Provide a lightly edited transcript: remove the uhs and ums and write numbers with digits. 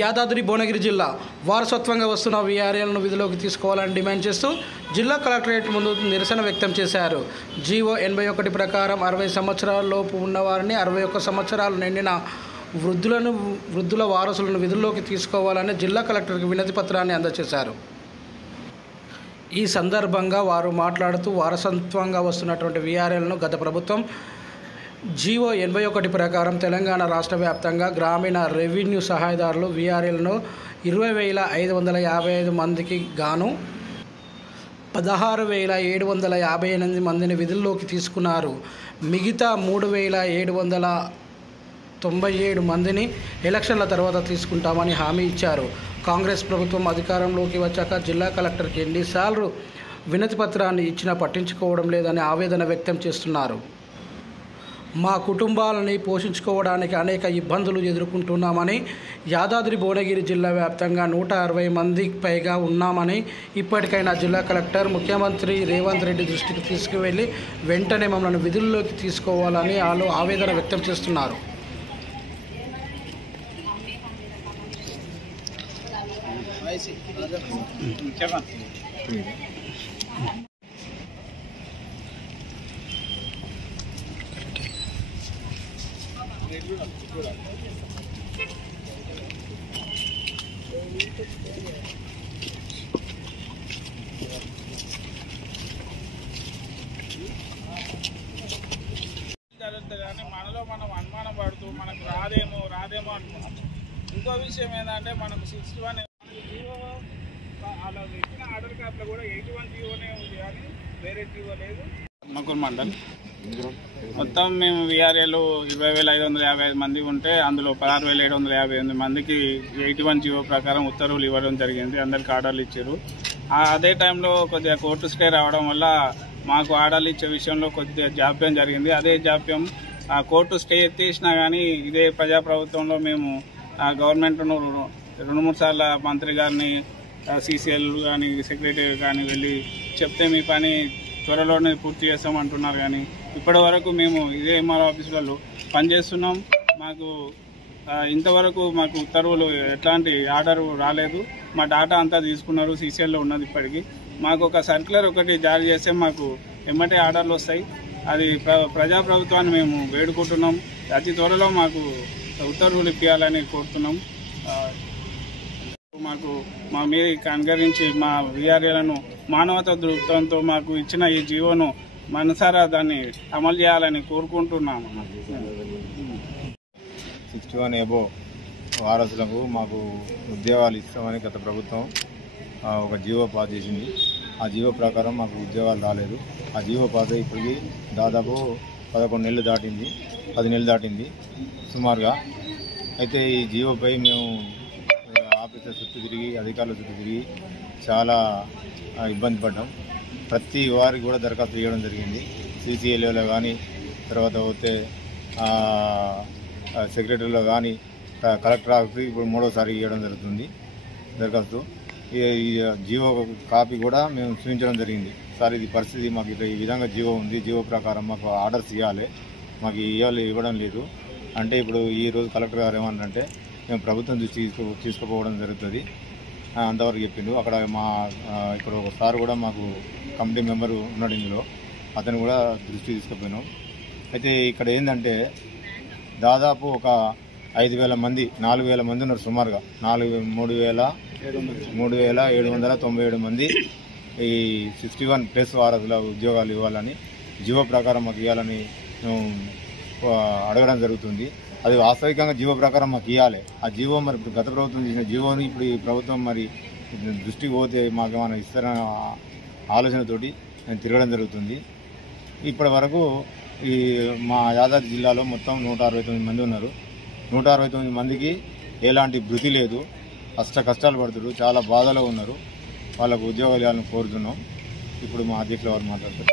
యాదాద్రి భువనగిరి జిల్లా వారసత్వంగా వస్తున్న వీఆర్ఎల్ను విధిలోకి తీసుకోవాలని డిమాండ్ చేస్తూ జిల్లా కలెక్టరేట్ ముందు నిరసన వ్యక్తం చేశారు. జీవో 81 ప్రకారం 60 సంవత్సరాల లోపు ఉన్నవారిని 61 సంవత్సరాలు నిండిన వృద్ధుల వారసులను విధుల్లోకి తీసుకోవాలని జిల్లా కలెక్టర్కి వినతి పత్రాన్ని అందజేశారు. ఈ సందర్భంగా వారు మాట్లాడుతూ వారసత్వంగా వస్తున్నటువంటి వీఆర్ఎల్ను గత ప్రభుత్వం జీవో 81 ప్రకారం తెలంగాణ రాష్ట్ర వ్యాప్తంగా గ్రామీణ రెవెన్యూ సహాయదారులు వీఆర్ఎల్ను 20,555 మందికి గాను 16,758 మందిని విధుల్లోకి తీసుకున్నారు. మిగతా 3,797 మందిని ఎలక్షన్ల తర్వాత తీసుకుంటామని హామీ ఇచ్చారు. కాంగ్రెస్ ప్రభుత్వం అధికారంలోకి వచ్చాక జిల్లా కలెక్టర్కి ఎన్నిసార్లు వినతి పత్రాన్ని ఇచ్చినా పట్టించుకోవడం లేదని ఆవేదన వ్యక్తం చేస్తున్నారు. మా కుటుంబాలని పోషించుకోవడానికి అనేక ఇబ్బందులు ఎదుర్కొంటున్నామని, యాదాద్రి భువనగిరి జిల్లా వ్యాప్తంగా 160 మందికి పైగా ఉన్నామని, ఇప్పటికైనా జిల్లా కలెక్టర్ ముఖ్యమంత్రి రేవంత్ రెడ్డి దృష్టికి తీసుకువెళ్ళి వెంటనే మమ్మల్ని విధుల్లోకి తీసుకోవాలని వాళ్ళు ఆవేదన వ్యక్తం చేస్తున్నారు. కానీ మనలో మనం అనుమానం పడుతూ మనకు రాదేమో అంటున్నాం. ఇంకో విషయం ఏంటంటే మనకు 61 అలా ఇచ్చిన ఆర్డర్ కార్డులో కూడా 81 జీవోనే ఉంది కానీ వేరే జీవో లేదు. మకూర్ మండల్ మొత్తం మేము వీఆర్ఏలు 20,555 మంది ఉంటే అందులో 16,758 మందికి 81 జీవో ప్రకారం ఉత్తర్వులు ఇవ్వడం జరిగింది. అందరికి ఆర్డర్లు ఇచ్చారు. అదే టైంలో కొద్దిగా కోర్టు స్టే రావడం వల్ల మాకు ఆర్డర్లు ఇచ్చే విషయంలో కొద్దిగా జాప్యం జరిగింది. అదే జాప్యం కోర్టు స్టే ఎత్తేసినా కానీ ఇదే ప్రజాప్రభుత్వంలో మేము గవర్నమెంట్ను 2-3 సార్లు మంత్రి గారిని, సీసీఎల్ కానీ, సెక్రటరీ కానీ వెళ్ళి చెప్తే మీ పని త్వరలోనే పూర్తి చేస్తామంటున్నారు. కానీ ఇప్పటి వరకు మేము ఇదే ఎంఆర్ఓ ఆఫీసులలో పనిచేస్తున్నాం. మాకు ఇంతవరకు మాకు ఉత్తర్వులు ఎట్లాంటి ఆర్డర్ రాలేదు. మా డాటా అంతా తీసుకున్నారు, సీసీఎల్లో ఉన్నది. ఇప్పటికీ మాకు ఒక సర్క్యులర్ ఒకటి జారీ చేస్తే మాకు ఎమ్మటే ఆర్డర్లు వస్తాయి. అది ప్రజాప్రభుత్వాన్ని మేము వేడుకుంటున్నాం. అతి త్వరలో మాకు ఉత్తర్వులు ఇప్పించాలని కోరుతున్నాం. మాకు మా మీద అనుకరించి మా వీఆర్ఏలను మానవతా దృక్పథంతో మాకు ఇచ్చిన ఈ జీవోను మనసారా దాన్ని అమలు చేయాలని కోరుకుంటున్నాము. 61 ఎబో వారసులకు మాకు ఉద్యోగాలు ఇస్తామని గత ప్రభుత్వం ఒక జీవో పాస్ చేసింది. ఆ జీవో ప్రకారం మాకు ఉద్యోగాలు రాలేదు. ఆ జీవో పాస్ ఇప్పటికి దాదాపు 11 నెలలు దాటింది, 10 నెలలు దాటింది సుమారుగా. అయితే ఈ జీవోపై మేము ఆఫీసర్ చుట్టూ తిరిగి, అధికారుల చుట్టూ తిరిగి చాలా ఇబ్బంది పడ్డాం. ప్రతి వారికి కూడా దరఖాస్తు చేయడం జరిగింది. సీసీఎల్ఏలో కానీ, తర్వాత పోతే సెక్రటరీలో కానీ, కలెక్టర్ ఆఫీస్కి ఇప్పుడు 3వసారి ఇవ్వడం జరుగుతుంది దరఖాస్తు. ఈ జీవో కాపీ కూడా మేము చూపించడం జరిగింది. సార్ ఇది పరిస్థితి, మాకు ఈ విధంగా జీవో ఉంది, జీవో ప్రకారం మాకు ఆర్డర్స్ ఇవ్వాలి, మాకు ఇవ్వడం లేదు అంటే ఇప్పుడు ఈరోజు కలెక్టర్ గారు ఏమన్నారంటే మేము ప్రభుత్వం దృష్టి తీసుకుపోవడం జరుగుతుంది అంతవరకు చెప్పిండు. అక్కడ ఇక్కడ ఒక సార్ కూడా మాకు కమిటీ మెంబరు ఉన్నాడు ఇందులో, అతను కూడా దృష్టి తీసుకుపోయినాం. అయితే ఇక్కడ ఏంటంటే దాదాపు ఒక 5,000 మంది, 4,000 మంది ఉన్నారు సుమారుగా. 3,797 మంది ఈ 61+ వారసుల ఉద్యోగాలు ఇవ్వాలని జీవో ప్రకారం మాకు ఇవ్వాలని మేము అడగడం జరుగుతుంది. అది వాస్తవికంగా జీవో ప్రకారం మాకు ఇవ్వాలి. ఆ జీవో మరి ఇప్పుడు గత ప్రభుత్వం చేసిన జీవోని ఇప్పుడు ఈ ప్రభుత్వం మరి దృష్టికి పోతే మాకు ఏమైనా ఇస్తారన్న ఆలోచనతోటి నేను తిరగడం జరుగుతుంది. ఇప్పటి వరకు ఈ మా యాదాద్రి జిల్లాలో మొత్తం 169 మంది ఉన్నారు. 169 మందికి ఎలాంటి భృతి లేదు, కష్టాలు పడుతున్నారు, చాలా బాధలో ఉన్నారు. వాళ్ళకు ఉద్యోగాలు ఇవ్వాలని కోరుతున్నాం. ఇప్పుడు మా అధ్యక్షుల వారు మాట్లాడతారు.